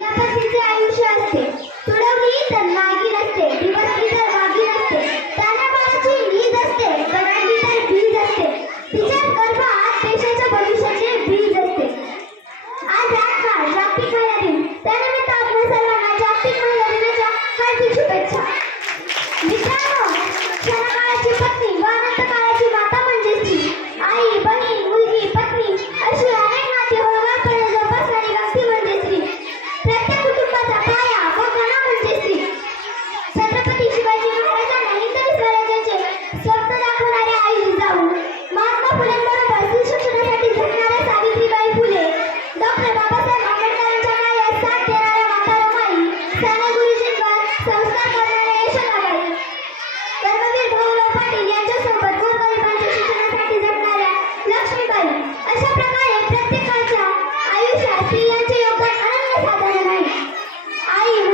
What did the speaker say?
पतीचे आयुष्य असते, तुडवली तर नागी नसते, दिवसली तर वागी नसते, प्राण्याबाळाची लीज असते, कडाडली तर बीज असते, तिच्या गर्भात देशाच्या भविष्याचे बीज असते. आज राजकाळ जागतिक महिला दिन, त्यानिमित्त आपल्या सर्वांना जागतिक महिला दिनाच्या हार्दिक शुभेच्छा. मित्रांनो, क्षणकाळाची पत्नी व अनंत काळाची माता म्हणजे स्त्री. आई, बहीण, मुलगी, पत्नी अशी अनेक नाती हळूवारपणे जोपासणारी व्यक्ती म्हणजे स्त्री. प्रत्येक कुटुंबाचा पाया व कणा म्हणजे स्त्री. छत्रपती शिवाजी महाराजांना हिंदवी स्वराज्याचे स्वप्न दाखवणाऱ्या आई जिजाऊ, महात्मा फुलेंबरोबर स्त्री शिक्षणासाठी झटणाऱ्या सावित्रीबाई फुले, डॉक्टर बाबासाहेब आंबेडकरांच्या कार्यात साथ देणाऱ्या माता रमाई, साने गुरुजींवर संस्कार करणाऱ्या यशोदाबाई, कर्मवीर भाऊराव पाटील यांच्यासोबत गोरगरिबांच्या शिक्षणासाठी झटणाऱ्या लक्ष्मीबाई, अशा प्रकारे प्रत्येकाच्या आयुष्यात स्त्रियांचे योगदान अनन्यसाधारण आहे. आई